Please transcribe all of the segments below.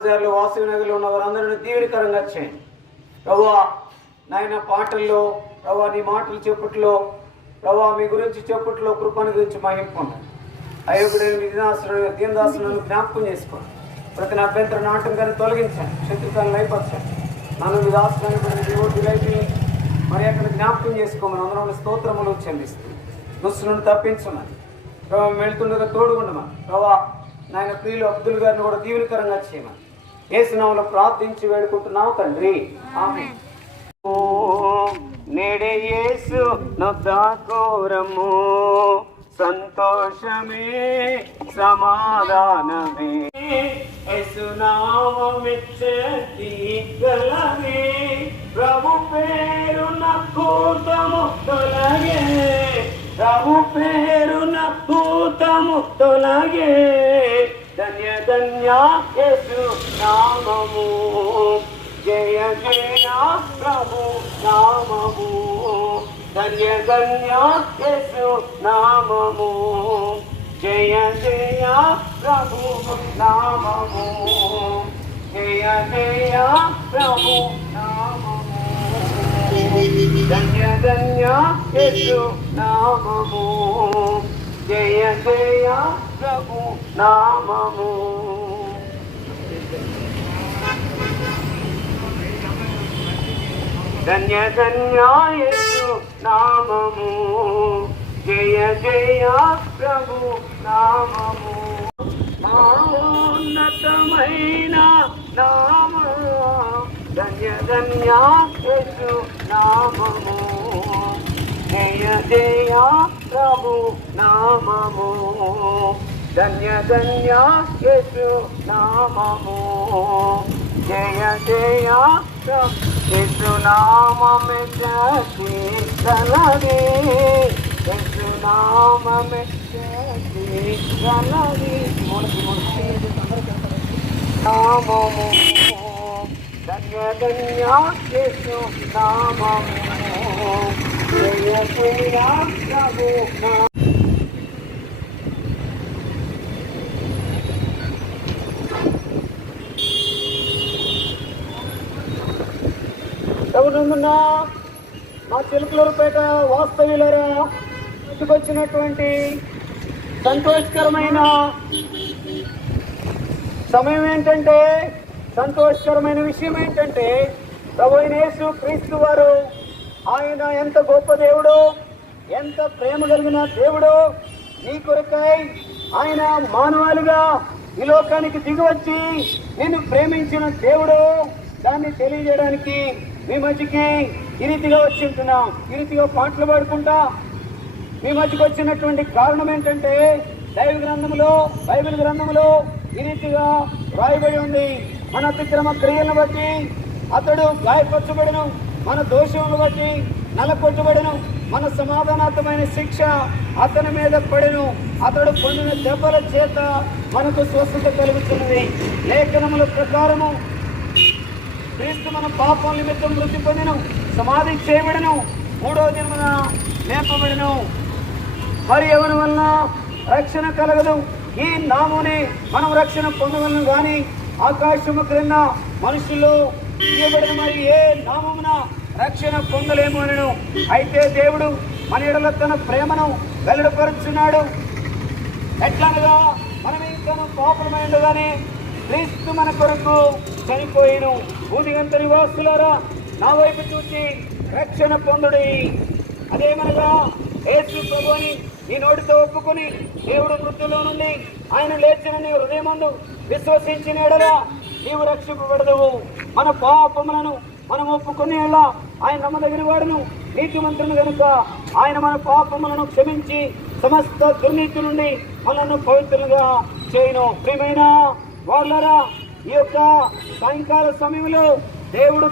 వాసవి నగర్లో ఉన్న వారందరినీ దీవెనకరంగా చేయండి ప్రభువా. నాయన పాటల్లో ప్రభువా, నీ మాటలు చెప్పుట్లో ప్రభువా, మీ గురించి చెప్పుట్లో కృపను గురించి మహిమ పొందండి. అయోగ్యుడైన దీనదాసులను జ్ఞాపకం చేసుకోండి. ప్రతి అభ్యంతర నాటకాన్ని తొలగించండి, శత్రుకాలను లైపరచండి. నన్ను మీ దాసులను దేవుడికి మరి అక్కడ జ్ఞాపకం చేసుకోమని అందరం స్తోత్రములు చెల్లిస్తూ దుస్తులను తప్పించమని ప్రభావ వెళ్తుండగా తోడుగుండమని ప్రభా. నాయన ప్రియులు అబ్దుల్ గారిని కూడా దీవెనకరంగా చేయమని యేసు నామములో ప్రార్థించి వేడుకుంటున్నాం తండ్రి, ఆమేన్. నేడే యేసు నొద్దాకోరము, సంతోషమే సమాధానమే, యేసు నామమిచ్చే గలమే, ప్రభు పేరున భూతము తొలగే, ప్రభు పేరున భూతము తొలగే, ధన్య ధన్య యేసు నామము, జయ జయ ప్రభు నామము, ధన్య ధన్య యేసు నామము, జయ జయ ప్రభు నామము, జయ జయ ప్రభు నామము, ధన్య ధన్య యేసు నామము, జయ జయ ప్రభు నామము. ధన్య ధన్య యేసు నామము, జయ జయ ప్రభు నామము, మహోన్నతమైన నామము, ధన్య ధన్య యేసు నామము, జయ జయ ప్రభు నామము, ధన్య ధన్య యేసు నామము, జయ జయ యేసు నామమే శక్తి గలది, యేసు నామమే శక్తి గలది, నామము, ధన్య ధన్య యేసు నామము, జయ జయ ప్రభు నామము. ఎవరున్నా మా చిలుకలూరుపేట వాస్తవ్యులరా, వచ్చినటువంటి సంతోషకరమైన సమయం ఏంటంటే, సంతోషకరమైన విషయం ఏంటంటే, ప్రభువైన యేసు క్రీస్తు వారు ఆయన ఎంత గొప్ప దేవుడు, ఎంత ప్రేమ కలిగిన దేవుడు. నీ కొరకై ఆయన మానవాళిగా ఈ లోకానికి దిగివచ్చి నిన్ను ప్రేమించిన దేవుడు. దాన్ని తెలియజేయడానికి మీ మధ్యకి ఈ రీతిగా వచ్చి ఉంటున్నాం, ఈ రీతిగా పాటలు పాడుకుంటా మీ మధ్యకి వచ్చినటువంటి కారణం ఏంటంటే, బైబిల్ గ్రంథంలో ఈ రీతిగా రాయబడి ఉంది. మన అతిక్రమ క్రియలను బట్టి అతడు గాయపరచబడను, మన దోషములను బట్టి నలకొట్టబడను, మన సమాధానాత్మకమైన శిక్ష అతని మీద పడెను, అతడు పొందిన దెబ్బల చేత మనకు స్వస్థత కలుగుతున్నది. లేఖనముల ప్రకారము క్రీస్తు మన పాపం నిమిత్తం మృతి పొందెను, సమాధి చేయబడెను, మూడవ దినమున లేపబడెను. మరి ఎవరి వలన రక్షణ కలగదు. ఈ నాముని మనం రక్షణ పొందవలను కానీ ఆకాశము క్రింద మనుషులు ఇవ్వబడిన మరి ఏ నామమున రక్షణ పొందలేము అనను. అయితే దేవుడు మన ఎడల తన ప్రేమను వెల్లడిపరుచున్నాడు. ఎట్లనగా మనం ఇంకా పాపమైండగానే క్రీస్తు మన కొరకు చనిపోయిను. భూదిగంత నివాసులారా, నా వైపు చూసి రక్షణ పొందుడి. అదేమనగా యేసు ప్రభువుని నీ నోటితో ఒప్పుకొని దేవుడు మృత్యులో నుండి ఆయన లేచిన నీ హృదయమందు విశ్వసించిన ఎడలా నీవు రక్షింపబడదువు. మన పాపములను మనం ఒప్పుకునేలా ఆయన నమ్మదగిన వాడును, నీతిమంతుని కనుక ఆయన మన పాపములను క్షమించి సమస్త దుర్నీతి నుండి మనను పవిత్రులుగా చేయను. ప్రియమైన వాళ్ళరా, ఈ యొక్క సాయంకాల సమయంలో దేవుడు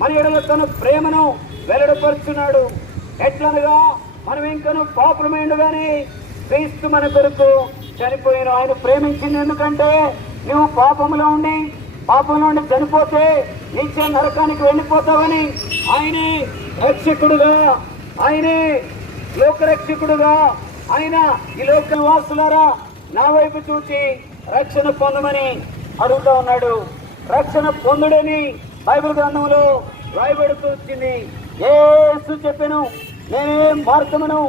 మన ఎడల తన ప్రేమను వెల్లడిపరుచున్నాడు. ఎట్లనగా మనం ఇంకను పాపమైండుగానే క్రీస్తు మన కొరకు చనిపోయిన. ఆయన ప్రేమించింది ఎందుకంటే, నువ్వు పాపంలో ఉండి చనిపోతే నిత్య నరకానికి వెళ్ళిపోతావని ఆయనే రక్షకుడుగా, ఆయనే లోకరక్షకుడుగా ఆయన ఈ లోక వాసులారా నా వైపు చూచి రక్షణ పొందమని అడుగుతూ ఉన్నాడు. రక్షణ పొందుడని బైబిల్ గ్రంథంలో రాయబడుతూ వచ్చింది. యేసు చెప్పెను, నేనే మార్గమును,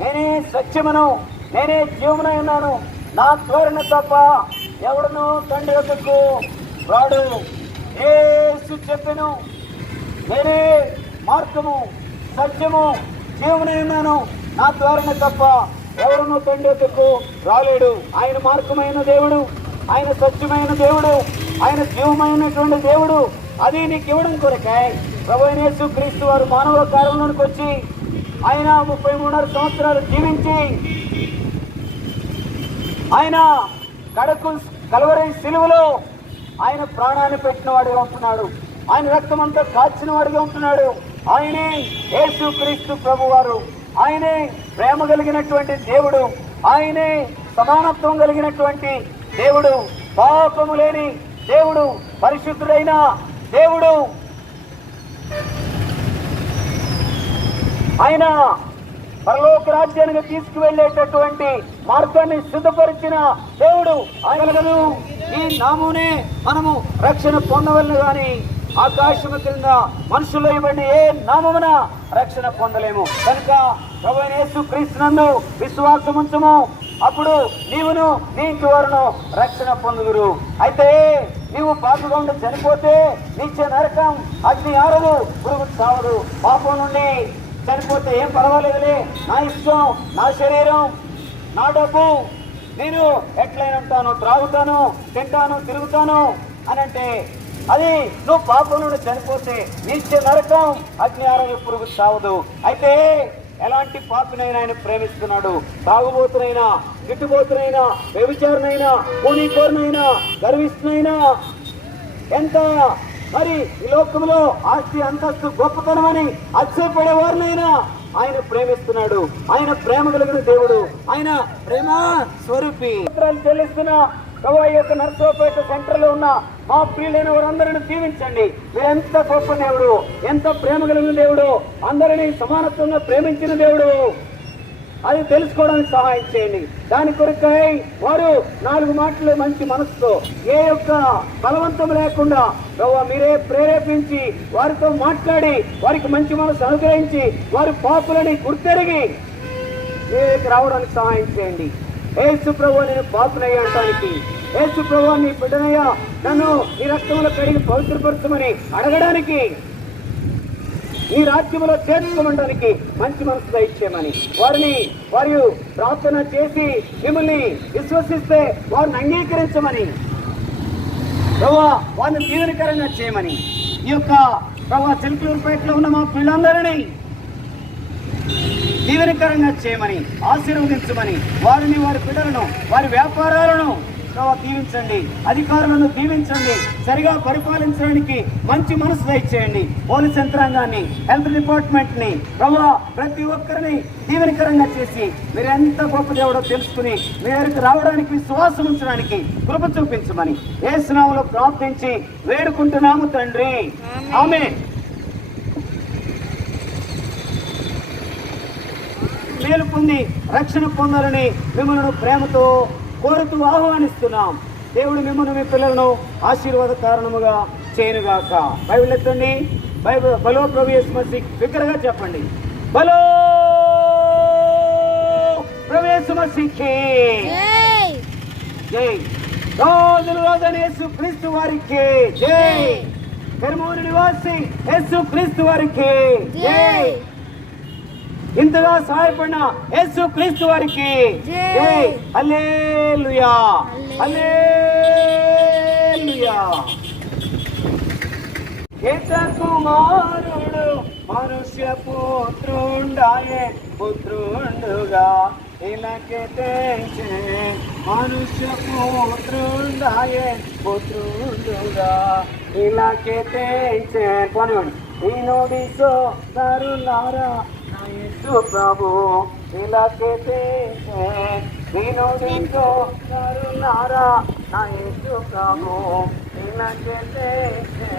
నేనే సత్యమును, నేనే జీవమునై ఉన్నాను, నా ద్వారానే తప్ప ఎవడును తండ్రి వద్దకు రాడు. యేసు చెప్పెను, నేనే మార్గము, సత్యము, జీవమునై ఉన్నాను, నా ద్వారానే తప్ప ఎవరును తండ్రి వద్దకు రాలేడు. ఆయన మార్గమైన దేవుడు, ఆయన సత్యమైన దేవుడు, ఆయన జీవమైనటువంటి దేవుడు. అది నీకు ఇవ్వడం కొరకే ప్రభువైన యేసుక్రీస్తు వారు మానవ కాలంలోనికి వచ్చి ఆయన 33.5 సంవత్సరాలు జీవించి ఆయన కడకు కలవరి సిలువలో ఆయన ప్రాణాన్ని పెట్టిన వాడిగా ఉంటున్నాడు. ఆయన రక్తం అంతా కాచిన వాడిగా ఉంటున్నాడు. ఆయనే యేసుక్రీస్తు ప్రభు వారు. ఆయనే ప్రేమ కలిగినటువంటి దేవుడు. ఆయనే సమానత్వం కలిగినటువంటి దేవుడు. పాపము లేని దేవుడు, పరిశుద్ధుడైన దేవుడు. ఆయన పరలోక రాజ్యానికి తీసుకువెళ్ళేటటువంటి మార్గాన్ని సిద్ధపరిచిన దేవుడు. ఆయన ఈ నామునే మనము రక్షణ పొందవలను గాని ఆకాశము క్రింద మనుషులు ఇవ్వబడిన ఏ నామమున రక్షణ పొందలేము. కనుక ప్రభువైన యేసుక్రీస్తునందు విశ్వాసం ఉంచుము, అప్పుడు నీవును నీ ఇంటి వారును రక్షణ పొందుదురు. అయితే నీవు పాపంగా ఉండి చనిపోతే నిత్య నరకం, అగ్ని ఆరదు, పురుగు చావదు. పాపం నుండి చనిపోతే ఏం పర్వాలేదులే, నా ఇష్టం, నా శరీరం, నా డబ్బు, నేను ఎట్లయినా ఉంటాను, త్రాగుతాను, తింటాను, తిరుగుతాను అని అంటే అది నువ్వు పాపం నుండి చనిపోతే నిత్య నరకం, అగ్ని ఆరదు, పురుగు చావదు. అయితే ఎలాంటి పాపినైనా ఆయన ప్రేమిస్తున్నాడు. తాగుబోతునైనా, గిట్టుబోతునైనా, వ్యభిచారునైనా, కూనీకోరునైనా, గర్విస్తునైనా, ఎంత మరి ఈ లోకంలో ఆస్తి అంతస్తు గొప్పతనమని అచ్చపడేవారినైనా ఆయన ప్రేమిస్తున్నాడు. ఆయన ప్రేమ కలిగిన దేవుడు. ఆయన ప్రేమ స్వరూపి. చెల్లిస్తున్న ప్రభు యొక్క నర్సోపేట సెంటర్ లో ఉన్న మా ప్రియులైన వారందరిని దీవించండి. మీరు ఎంత గొప్ప దేవుడు, ఎంత ప్రేమ కలిగిన దేవుడు, అందరినీ సమానత్వంగా ప్రేమించిన దేవుడు. అది తెలుసుకోవడానికి సహాయం చేయండి. దాని కొరకై వారు 4 మాటలు మంచి మనసుతో, ఏ యొక్క బలవంతం లేకుండా ప్రభు మీరే ప్రేరేపించి వారితో మాట్లాడి వారికి మంచి మనసు అనుగ్రహించి వారి పాపులని గుర్తెరిగి మీరేకి రావడానికి సహాయం చేయండి. యేసు ప్రభు నేను పాపునయ్యా అంటానికి, యేసు ప్రభు నీ బిడ్డనయ్యా నన్ను ఈ రక్తంలో కడిగి పవిత్రపరచమని అడగడానికి, ఈ రాజ్యంలో చేర్చుకోవడానికి మంచి మనసు దయచేయమని వారు ప్రార్థన చేసి మిమ్మల్ని విశ్వసిస్తే వారిని అంగీకరించమని ప్రభువా వారిని దీవెనకరంగా చేయమని, ఈ యొక్క ప్రభువా చిలుకూరుపేటలో ఉన్న మా పిల్లలందరినీ దీవెనకరంగా చేయమని, ఆశీర్వదించమని, వారిని, వారి పిల్లలను, వారి వ్యాపారాలను దీవించండి, అధికారులను దీవించండి, సరిగా పరిపాలించడానికి మంచి మనసు దయచేయండి. పోలీస్ యంత్రాంగాన్ని, హెల్త్ డిపార్ట్మెంట్ ని ప్రభువా ప్రతి ఒక్కరిని దీవెనకరంగా చేసి మీరు ఎంత గొప్ప దేవుడో తెలుసుకుని మీ దగ్గరికి రావడానికి విశ్వాసం ఉంచడానికి కృప చూపించమని యేసు నామములో ప్రార్థించి వేడుకుంటున్నాము తండ్రి, ఆమేన్. మేలు పొంది రక్షణ పొందాలని మిమ్మల్ని ప్రేమతో కోరుతూ ఆహ్వానిస్తున్నాం. దేవుడు మిమ్మల్ని, మీ పిల్లలను ఆశీర్వాద కారణముగా చేయనుగాక. బైబిల్ ఎత్తండి. బైబిల్ బలో ప్రభు యేసు మసీహ్ బిగ్గరగా చెప్పండి, బలో ప్రభు యేసు మసీహ్కి జై. రోజులు రోజున యేసు క్రీస్తు వారికి జై. కర్మూరు నివాసి యేసు క్రీస్తు వారికి జై. ఇంతగా సహాయపడిన యేసు క్రీస్తు వారికి జై. హల్లెలూయా, హల్లెలూయా. కుమారుడు మనుష్య పుత్రుండాయే, పుత్రుండుగా ఇలాకే తెంచే. మనుష్య పుత్రుండాయే, పుత్రుండుగా ఇలాకే తెంచే. పోనివ్వండి. ఈనోడిసో తరులారా యేసు ప్రభు ఇలాకే తెంచే. ఈనోడిసో తరులారా నా యేసు ప్రభు ఇలాకే తెంచే.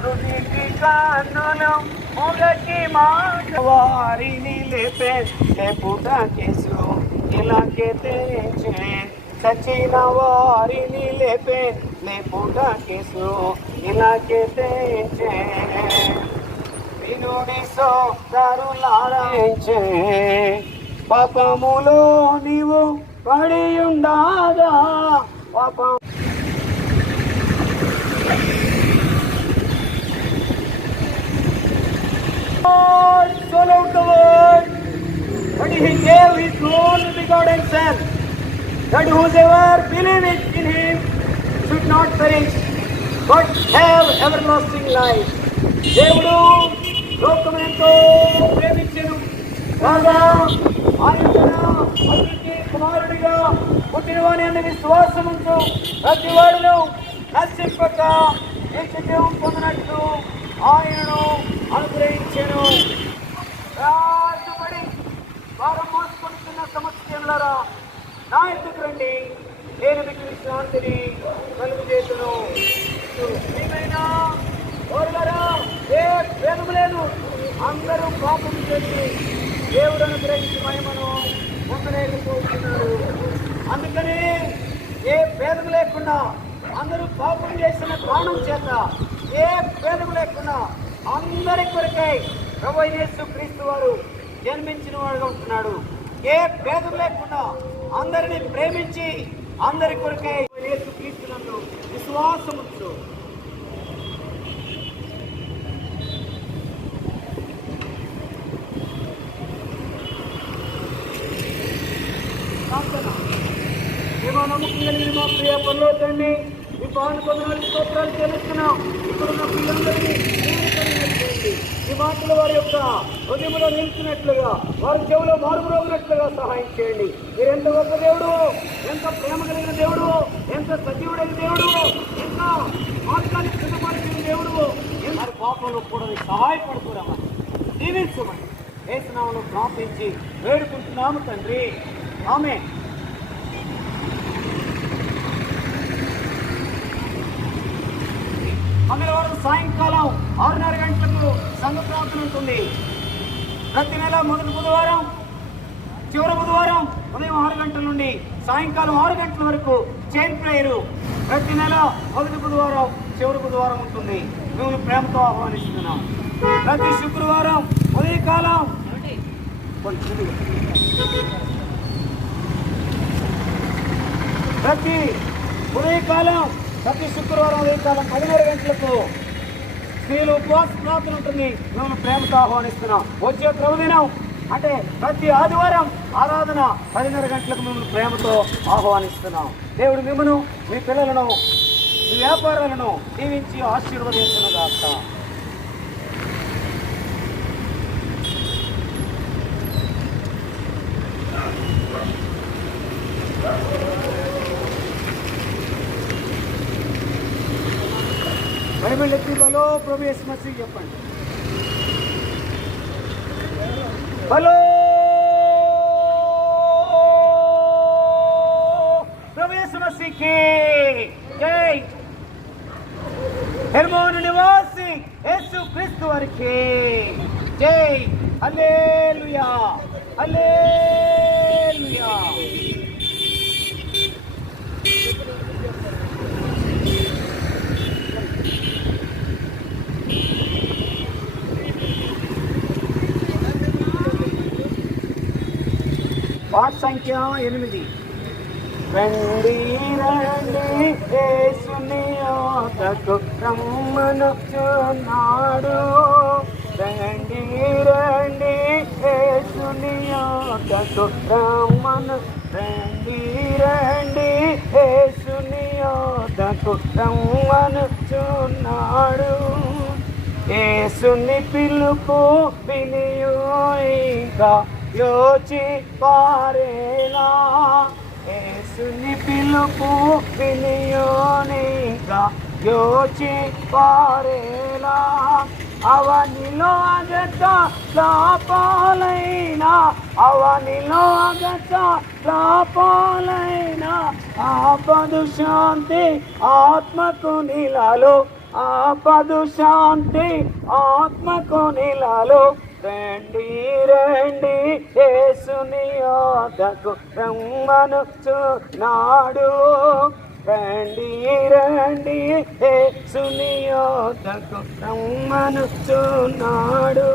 హృదికి కన్నులు ముగకి మాట వారిని లేపే లేపుట కేసు ఇలాకే తెంచే. చచ్చిన వారిని లేపుట కేసు ఇలాగే తెచ్చే వినుడి సోదరులారాయించే పాపములో నీవు పడి ఉండగా పాపం so loved the world that he gave his only begotten Son, that whosoever believeth in him should not perish, but have everlasting life. దేవుడు లోకమెంతో ప్రేమించెను కాగా ఆయన అతనికి కుమారుడిగా పుట్టినవాని అనే విశ్వాసముంచు ప్రతి వాడును నశింపక నిత్యజీవం పొందినట్లు ఆయనను అనుగ్రహించెను. రాజుపడి వారు మోసుకుంటున్న సమస్యలారా నా ఎదుకు రండి, నేను మీకు విశ్రాంతిని కలుగు చేతును. ఏమైనా ఓర్లరా ఏ భేదము లేదు, అందరూ పాపం చేసి దేవుడు అనుగ్రహించి మహిమను పొందలేకపోతున్నారు. అందుకని ఏ భేదం లేకుండా అందరూ పాపం చేసిన ప్రాణం చేత ఏ భేదం లేకుండా అందరి కొరకై ప్రభువైన యేసుక్రీస్తు వారు జన్మించిన వాడుగా ఉంటున్నాడు. ఏ భేదం లేకుండా అందరిని ప్రేమించి అందరి కొరకై యేసుక్రీస్తునందు విశ్వాసముంచు. ఏమో నమ్మకం కలిగిన మా ప్రియ పరలోకండి, మీ పాలన కొందరు స్తోత్రాలు చెల్లిస్తున్నాం. ఇప్పుడున్న పిల్లలందరినీ ఈ మాటలు వారి యొక్క హృదయంలో నిలిచినట్లుగా, వారి చెవులో మారుమోగినట్లుగా సహాయం చేయండి. మీరు ఎంత గొప్ప దేవుడు, ఎంత ప్రేమ కలిగిన దేవుడు, ఎంత సజీవుడైన దేవుడు, ఎంత మార్గాన్ని సిద్ధపరిచిన దేవుడు, వారి పాపంలో కూడా సహాయపడుతున్నామని దీవించమని యేసునామములో ప్రార్థించి వేడుకుంటున్నాము తండ్రి, ఆమేన్. మంగళవారం సాయంకాలం 6:30 గంటలకు సంఘ ప్రార్థన ఉంటుంది. ప్రతి నెల మొదటి బుధవారం, చివరి బుధవారం ఉదయం 6 గంటల నుండి సాయంకాలం 6 గంటల వరకు చైన్ ప్రేయరు ప్రతి నెల మొదటి బుధవారం, చివరి బుధవారం ఉంటుంది. మిమ్మల్ని ప్రేమతో ఆహ్వానిస్తున్నాం. ప్రతి శుక్రవారం ఉదయకాలం ప్రతి శుక్రవారం ఉదయకాలం 10:30 గంటలకు స్త్రీలు ఉపవాస ప్రార్థన ఉంటుంది. మేము ప్రేమతో ఆహ్వానిస్తున్నాం. వచ్చే ప్రభుదినం అంటే ప్రతి ఆదివారం ఆరాధన 10:30 గంటలకు మిమ్మల్ని ప్రేమతో ఆహ్వానిస్తున్నాం. దేవుడు మిమ్మను, మీ పిల్లలను, మీ వ్యాపారాలను దీవించి ఆశీర్వదించునుగాక. బైబిల్ ఎత్తి బలో ప్రభు యేసు మసీహ్ చెప్పండి. బలో ప్రభు యేసు మసీహ్కి జై. హెర్మోను నివాసి యేసుక్రీస్తు వారికి జై. హల్లెలూయా, హల్లెలూయా. పాఠ సంఖ్య 8. రండి రండి యేసుని యొద్దకు రమ్మనుచున్నాడు. రండి రండి యేసుని యొద్దకు రండి రండి యేసుని యొద్దకు రమ్మనుచున్నాడు. యేసుని పిలుపు వినియు ఇంకా యోచి పారేలా. యేసుని పిలుపు వినియోనిగా యోచి పారేలా. అవనిలో అగత లాపాలైనా, అవనిలో అగత లాపాలైనా ఆపదు శాంతి ఆత్మకు నిలాలో, ఆపదు శాంతి ఆత్మకు నిలాలో. రండి రండి యేసుని యొద్దకు రమ్మనుచున్నాడు. రండి రండి యేసుని యొద్దకు రమ్మనుచున్నాడు.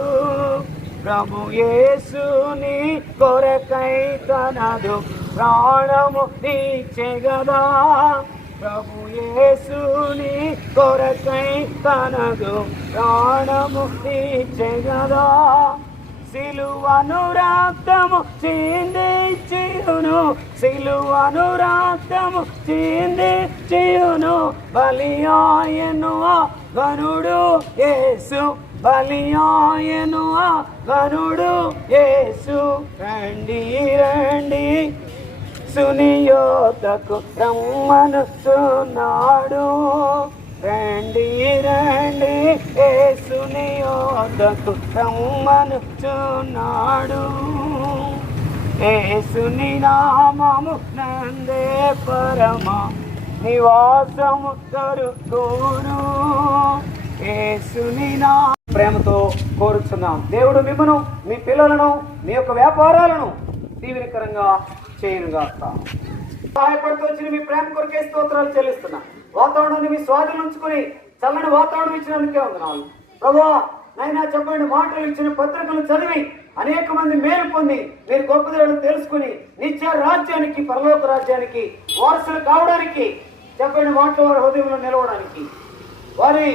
ప్రభు యేసుని కొరకై తనదు ప్రాణము ఇచ్చెగదా. ప్రభు యేసుని కొరకై తనదు ప్రాణము ఇచ్చెగదా. సిలువను రక్తము చిందించును, సిలువను రక్తము చిందించును. బలియాయను ఆ ఘనుడు యేసు, బలియాయను ఆ ఘనుడు యేసు. రండి రండి యేసుని యొద్దకు రమ్మనుచున్నాడు. రండి రండి యేసుని యొద్దకు రమ్మనుచున్నాడు. యేసుని నామము నందే పరమ నివాసము దొరుకును. యేసుని ప్రేమతో కోరుచున్నాం. దేవుడు మిమ్మను, మీ పిల్లలను, మీ యొక్క వ్యాపారాలను దీవెనకరంగా చేయనుగాక. సహాయపడుతూ వచ్చిన మీ ప్రేమ కొరకే స్తోత్రాలు చెల్లిస్తున్నా. వాతావరణాన్ని మీ స్వాధీనం ఉంచుకుని చల్లని వాతావరణం ఇచ్చినందుకే వందనాలు ప్రభువా. నైనా చెప్పండి, మాటలు ఇచ్చిన పత్రికలు చదివి అనేక మంది మేలు పొంది మీరు గొప్పదేవుడు తెలుసుకుని నిత్య రాజ్యానికి, పరలోక రాజ్యానికి వారసులు కావడానికి, చెప్పండి మాటలు వారి హృదయంలో నిలవడానికి, వారి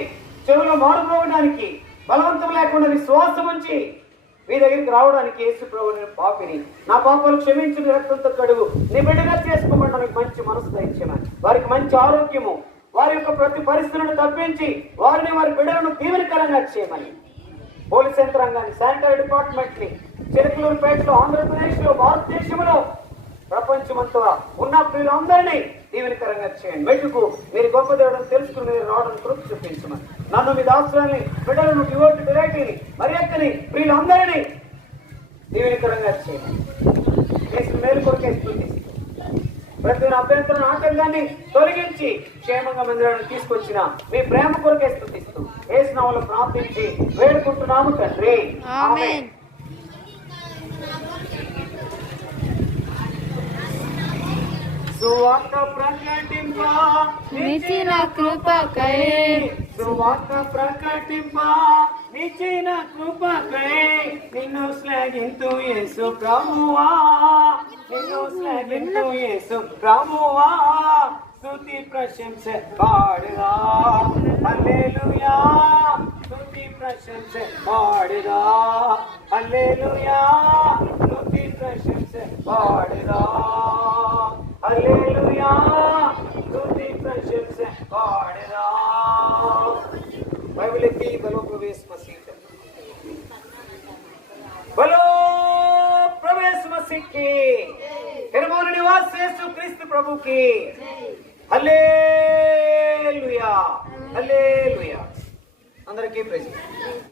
చెవులో మారుపోవడానికి, బలవంతం లేకుండా విశ్వాసం ఉంచి మీ దగ్గరికి రావడానికి యేసు ప్రభు నేను పాపిని, నా పాపాలు క్షమించి రక్తంతో కడుగు, నీ బిడ్డగా చేసుకోవడానికి మంచి మనసు దయచేయమని, వారికి మంచి ఆరోగ్యము, వారి యొక్క ప్రతి పరిస్థితులను తప్పించి వారిని, వారి బిడ్డలను దీవెనకరంగా చేయమని, పోలీస్ యంత్రాంగాన్ని, శానిటరీ డిపార్ట్మెంట్ ని, చిలకలూరుపేటలో, ఆంధ్రప్రదేశ్లో, భారతదేశంలో, ప్రపంచమంతా ఉన్న ప్రియులందరినీ దీవెనకరంగా చేయండి. మెట్టుకు మీరు గొప్ప దేవుడు తెలుసుకుని మీరు రావడం కృప చూపించమని, నన్ను మీ దాసులని, బిడ్డలను, డివోట్ డిరైటీని, మరి అక్కని ప్రియులందరినీ దీవెనకరంగా చేయండి. మేలు కొరకే స్తుతిస్తూ ప్రతి అభ్యంతరం, ఆటంకాన్ని తొలగించి క్షేమంగా మందిరాన్ని తీసుకొచ్చిన మీ ప్రేమ కొరకే స్తుతిస్తూ యేసు నామములో ప్రార్థించి వేడుకుంటున్నాము తండ్రి, ఆమేన్. సువార్త ప్రకటింప నిచ్చిన కృపకై, సువార్త ప్రకటింప నిచ్చిన కృపకై, నిన్ను శ్లాఘింతు యేసు ప్రభువా, నిన్ను శ్లాఘింతు యేసు ప్రభువా. స్తుతి ప్రశంస పాడురా, హల్లెలూయా. స్తుతి ప్రశంస పాడురా, హల్లెలూయా. స్తుతి ప్రశంస పాడురా, హల్లెలూయా. స్తుతి ప్రశంస పాడురా. బైబిల్ ఎత్తి బలో ప్రవేశ మసీహ్, బలో ప్రవేశ మసీహ్ की, निर्मोल निवास यीशु क्रिस्त प्रभु की। హల్లెలూయా, హల్లెలూయా. అందరికీ ప్రైజ్.